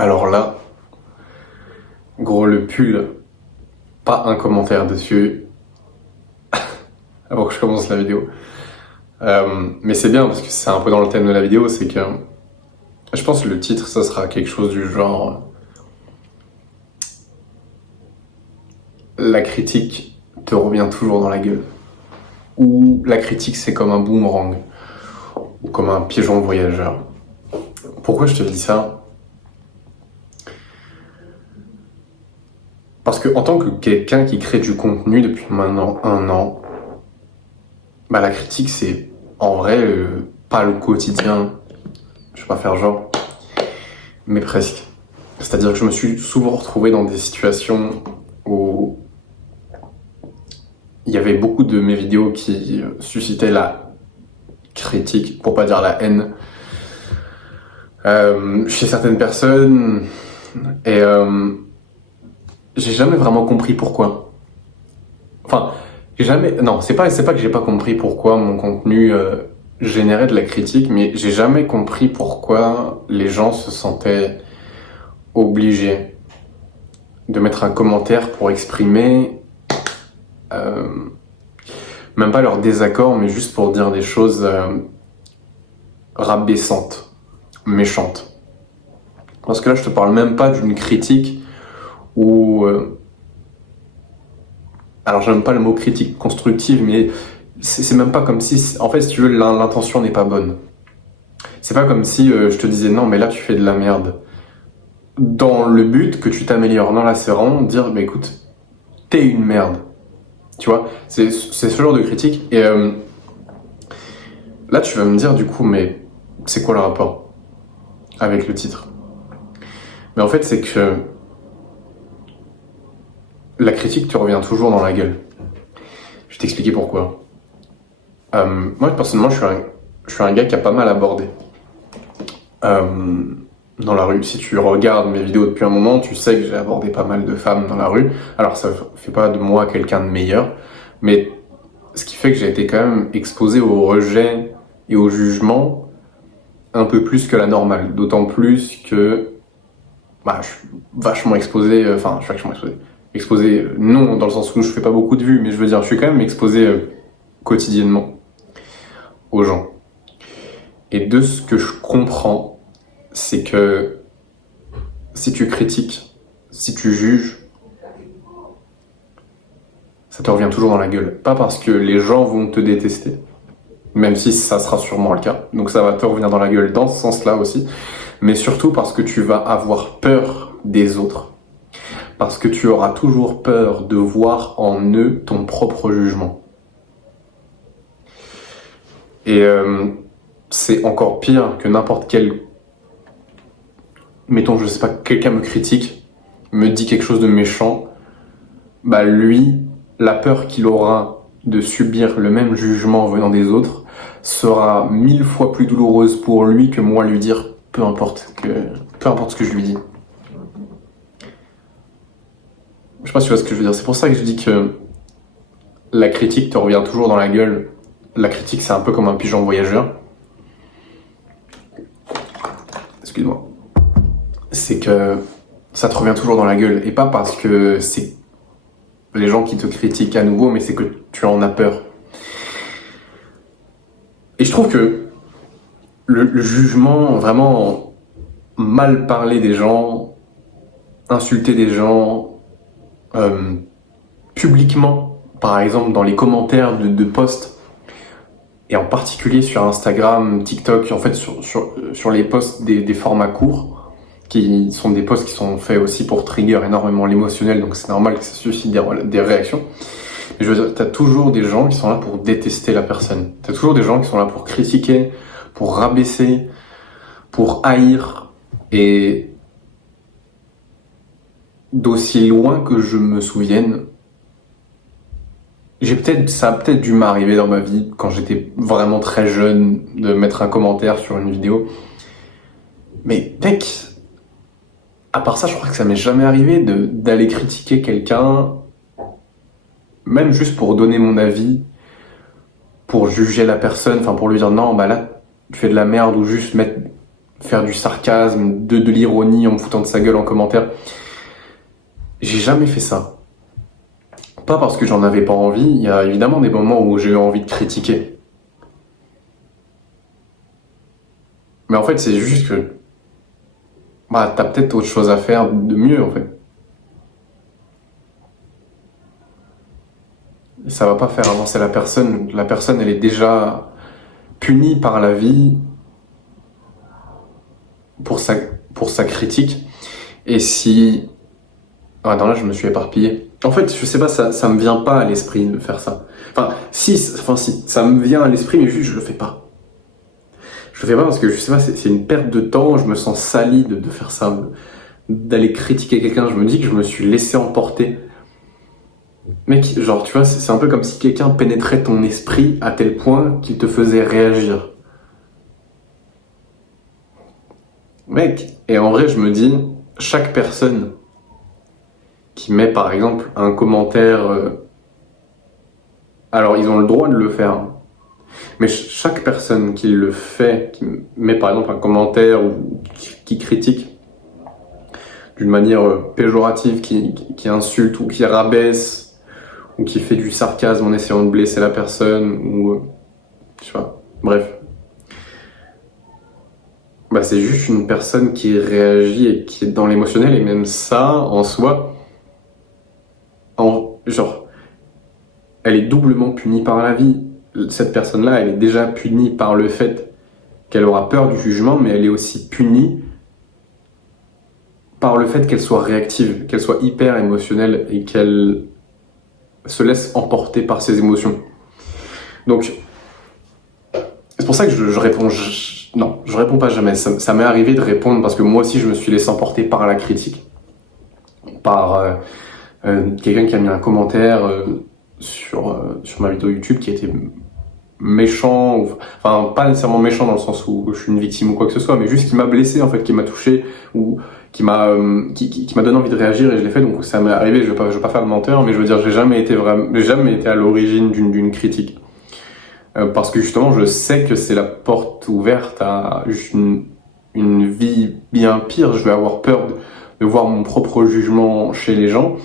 Alors là, gros, le pull, pas un commentaire dessus avant que je commence la vidéo. Mais c'est bien parce que c'est un peu dans le thème de la vidéo, c'est que je pense que le titre, ça sera quelque chose du genre la critique te revient toujours dans la gueule. Ou la critique, c'est comme un boomerang, ou comme un pigeon voyageur. Pourquoi je te dis ça? Parce que en tant que quelqu'un qui crée du contenu depuis maintenant 1 an, bah la critique, c'est en vrai pas le quotidien. Je vais pas faire genre, mais presque. C'est-à-dire que je me suis souvent retrouvé dans des situations où il y avait beaucoup de mes vidéos qui suscitaient la critique, pour pas dire la haine, chez certaines personnes, et j'ai jamais vraiment compris pourquoi. Enfin, non, c'est pas que j'ai pas compris pourquoi mon contenu générait de la critique, mais j'ai jamais compris pourquoi les gens se sentaient obligés de mettre un commentaire pour exprimer même pas leur désaccord, mais juste pour dire des choses rabaissantes, méchantes. Parce que là, je te parle même pas d'une critique où... alors, j'aime pas le mot critique constructive, mais c'est même pas comme si... En fait, si tu veux, l'intention n'est pas bonne. C'est pas comme si je te disais, non, mais là, tu fais de la merde. Dans le but que tu t'améliores. Non, là, c'est vraiment dire, bah écoute, t'es une merde. Tu vois, c'est ce genre de critique. Et là, tu vas me dire, du coup, mais c'est quoi le rapport avec le titre? Mais en fait, c'est que la critique te revient toujours dans la gueule. Je vais t'expliquer pourquoi. Moi, personnellement, je suis un gars qui a pas mal abordé. Dans la rue. Si tu regardes mes vidéos depuis un moment, tu sais que j'ai abordé pas mal de femmes dans la rue. Alors, ça fait pas de moi quelqu'un de meilleur, mais ce qui fait que j'ai été quand même exposé au rejet et au jugement un peu plus que la normale. D'autant plus que je suis vachement exposé, je suis vachement exposé. Exposé, non, dans le sens où je fais pas beaucoup de vues, mais je veux dire, je suis quand même exposé quotidiennement aux gens. Et de ce que je comprends, c'est que si tu critiques, si tu juges, ça te revient toujours dans la gueule. Pas parce que les gens vont te détester, même si ça sera sûrement le cas, donc ça va te revenir dans la gueule dans ce sens-là aussi, mais surtout parce que tu vas avoir peur des autres. Parce que tu auras toujours peur de voir en eux ton propre jugement. Et c'est encore pire que n'importe quel... Mettons, je sais pas, quelqu'un me critique, me dit quelque chose de méchant, bah lui, la peur qu'il aura de subir le même jugement venant des autres sera 1000 fois plus douloureuse pour lui que moi lui dire peu importe ce que je lui dis. Je sais pas si tu vois ce que je veux dire. C'est pour ça que je dis que la critique te revient toujours dans la gueule. La critique, c'est un peu comme un pigeon voyageur. Excuse-moi. C'est que ça te revient toujours dans la gueule. Et pas parce que c'est les gens qui te critiquent à nouveau, mais c'est que tu en as peur. Et je trouve que le jugement, vraiment mal parler des gens, insulter des gens, publiquement, par exemple dans les commentaires de posts, et en particulier sur Instagram, TikTok, en fait sur les posts des formats courts, qui sont des posts qui sont faits aussi pour trigger énormément l'émotionnel, donc c'est normal que ça suscite des réactions. Mais je veux dire, t'as toujours des gens qui sont là pour détester la personne. T'as toujours des gens qui sont là pour critiquer, pour rabaisser, pour haïr, et d'aussi loin que je me souvienne, ça a peut-être dû m'arriver dans ma vie quand j'étais vraiment très jeune de mettre un commentaire sur une vidéo. Mais mec, à part ça, je crois que ça m'est jamais arrivé d'aller critiquer quelqu'un, même juste pour donner mon avis, pour juger la personne, enfin pour lui dire non, bah là tu fais de la merde, ou juste mettre faire du sarcasme, de l'ironie en me foutant de sa gueule en commentaire. J'ai jamais fait ça. Pas parce que j'en avais pas envie, il y a évidemment des moments où j'ai eu envie de critiquer. Mais en fait, c'est juste que bah, t'as peut-être autre chose à faire de mieux, en fait. Et ça va pas faire avancer la personne. La personne, elle est déjà punie par la vie pour sa critique. Et si... Ah non, là, je me suis éparpillé. En fait, je sais pas, ça me vient pas à l'esprit de faire ça. Si, ça me vient à l'esprit, mais juste, je le fais pas. Je le fais pas parce que, je sais pas, c'est une perte de temps, je me sens sali de faire ça, d'aller critiquer quelqu'un. Je me dis que je me suis laissé emporter. Mec, genre, tu vois, c'est un peu comme si quelqu'un pénétrait ton esprit à tel point qu'il te faisait réagir. Mec, et en vrai, je me dis, chaque personne qui met par exemple un commentaire, alors ils ont le droit de le faire, hein, mais chaque personne qui le fait, qui met par exemple un commentaire ou qui critique d'une manière péjorative, qui insulte ou qui rabaisse ou qui fait du sarcasme en essayant de blesser la personne ou je sais pas, bref. Bah, c'est juste une personne qui réagit et qui est dans l'émotionnel, et même ça, en soi, genre, elle est doublement punie par la vie. Cette personne-là, elle est déjà punie par le fait qu'elle aura peur du jugement, mais elle est aussi punie par le fait qu'elle soit réactive, qu'elle soit hyper émotionnelle et qu'elle se laisse emporter par ses émotions. Donc, c'est pour ça que je réponds... Non, je réponds pas jamais. Ça m'est arrivé de répondre parce que moi aussi, je me suis laissé emporter par la critique. Par quelqu'un qui a mis un commentaire sur ma vidéo YouTube qui était méchant, enfin pas nécessairement méchant dans le sens où je suis une victime ou quoi que ce soit, mais juste qui m'a blessé en fait, qui m'a touché ou qui m'a donné envie de réagir, et je l'ai fait. Donc ça m'est arrivé. Je vais pas faire de menteur, mais je veux dire, j'ai jamais été à l'origine d'une critique, parce que justement je sais que c'est la porte ouverte à juste une vie bien pire. Je vais avoir peur de voir mon propre jugement chez les gens,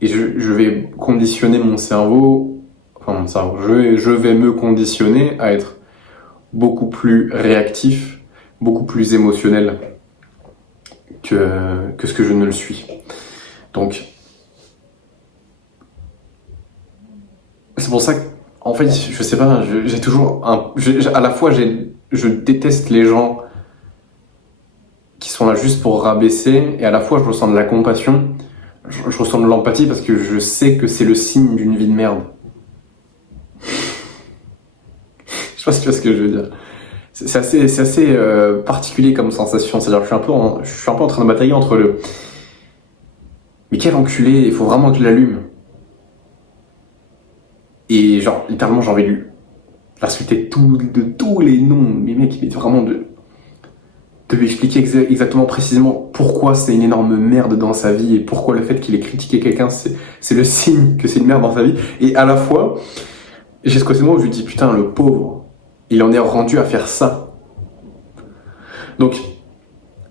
et je vais conditionner mon cerveau, je vais me conditionner à être beaucoup plus réactif, beaucoup plus émotionnel que ce que je ne le suis. Donc, c'est pour ça que, en fait, je sais pas, j'ai toujours à la fois, je déteste les gens qui sont là juste pour rabaisser, et à la fois, je ressens de la compassion, je ressens de l'empathie parce que je sais que c'est le signe d'une vie de merde. Je sais pas si tu vois ce que je veux dire. C'est assez particulier comme sensation. C'est-à-dire que je suis un peu en train de batailler entre le... Mais quel enculé, il faut vraiment que je l'allume. Et genre, littéralement, j'ai envie de l'insulter de tous les noms. Mais mec, mais vraiment de lui expliquer exactement, précisément pourquoi c'est une énorme merde dans sa vie et pourquoi le fait qu'il ait critiqué quelqu'un, c'est le signe que c'est une merde dans sa vie. Et à la fois, j'ai ce côté-là où je lui dis, putain, le pauvre, il en est rendu à faire ça. Donc,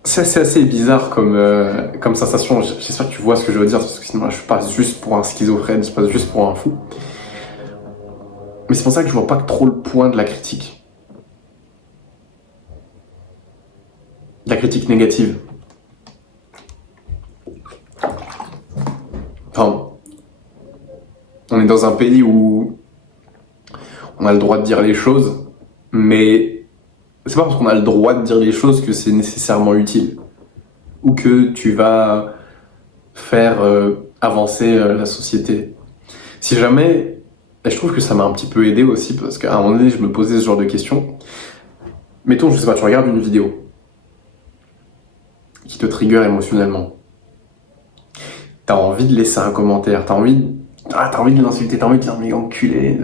c'est assez bizarre comme sensation. J'espère que tu vois ce que je veux dire, parce que sinon, je passe juste pour un schizophrène, je passe juste pour un fou. Mais c'est pour ça que je vois pas trop le point de la critique. La critique négative. Enfin, on est dans un pays où on a le droit de dire les choses, mais c'est pas parce qu'on a le droit de dire les choses que c'est nécessairement utile, ou que tu vas faire avancer la société. Si jamais, et je trouve que ça m'a un petit peu aidé aussi, parce qu'à un moment donné, je me posais ce genre de questions. Mettons, je sais pas, tu regardes une vidéo qui te trigger émotionnellement. T'as envie de laisser un commentaire, t'as envie de l'insulter, t'as envie de dire mais enculé.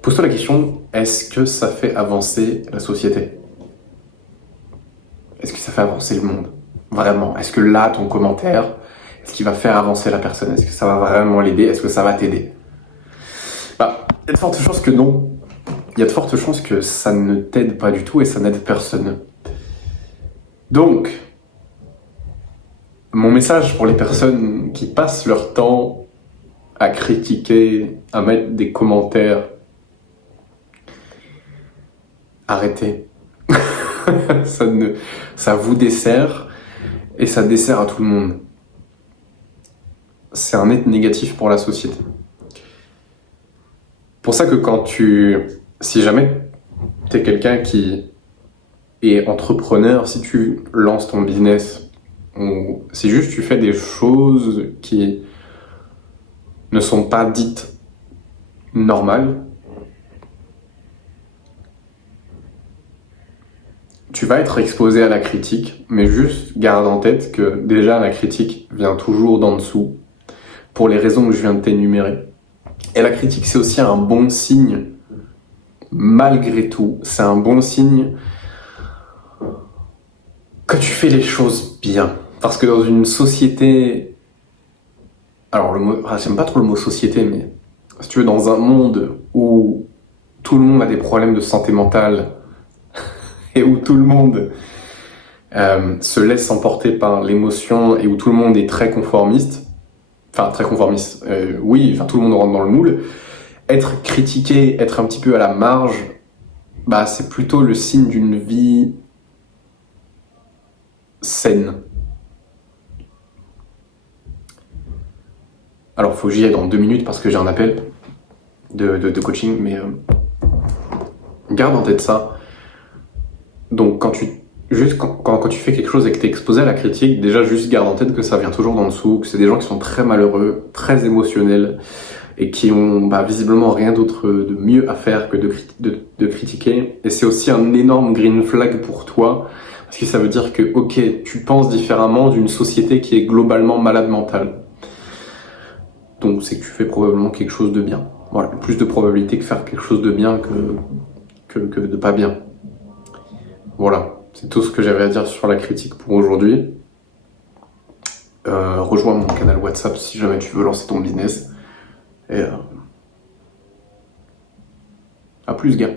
Pose-toi la question, est-ce que ça fait avancer la société? Est-ce que ça fait avancer le monde? Vraiment? Est-ce que là, ton commentaire, est-ce qu'il va faire avancer la personne? Est-ce que ça va vraiment l'aider? Est-ce que ça va t'aider? Bah, il y a de fortes chances que non. Il y a de fortes chances que ça ne t'aide pas du tout et ça n'aide personne. Donc, mon message pour les personnes qui passent leur temps à critiquer, à mettre des commentaires, arrêtez. Ça vous dessert et ça dessert à tout le monde. C'est un net négatif pour la société. Pour ça que si jamais t'es quelqu'un qui est entrepreneur, si tu lances ton business, ou si juste tu fais des choses qui ne sont pas dites normales, tu vas être exposé à la critique, mais juste garde en tête que déjà la critique vient toujours d'en dessous, pour les raisons que je viens de t'énumérer. Et la critique, c'est aussi un bon signe, malgré tout, c'est un bon signe que tu fais les choses bien. Parce que dans une société... Alors, j'aime pas trop le mot société, mais si tu veux, dans un monde où tout le monde a des problèmes de santé mentale et où tout le monde se laisse emporter par l'émotion et où tout le monde est très conformiste, oui, tout le monde rentre dans le moule, être critiqué, être un petit peu à la marge, c'est plutôt le signe d'une vie saine. Alors, faut que j'y aille dans 2 minutes parce que j'ai un appel de coaching, mais garde en tête ça. Donc, quand tu fais quelque chose et que tu es exposé à la critique, déjà juste garde en tête que ça vient toujours d'en dessous, que c'est des gens qui sont très malheureux, très émotionnels, et qui ont visiblement rien d'autre de mieux à faire que de critiquer. Et c'est aussi un énorme green flag pour toi, parce que ça veut dire que, ok, tu penses différemment d'une société qui est globalement malade mentale. Donc c'est que tu fais probablement quelque chose de bien. Voilà, plus de probabilité que faire quelque chose de bien que de pas bien. Voilà, c'est tout ce que j'avais à dire sur la critique pour aujourd'hui. Rejoins mon canal WhatsApp si jamais tu veux lancer ton business. Et à plus, gars.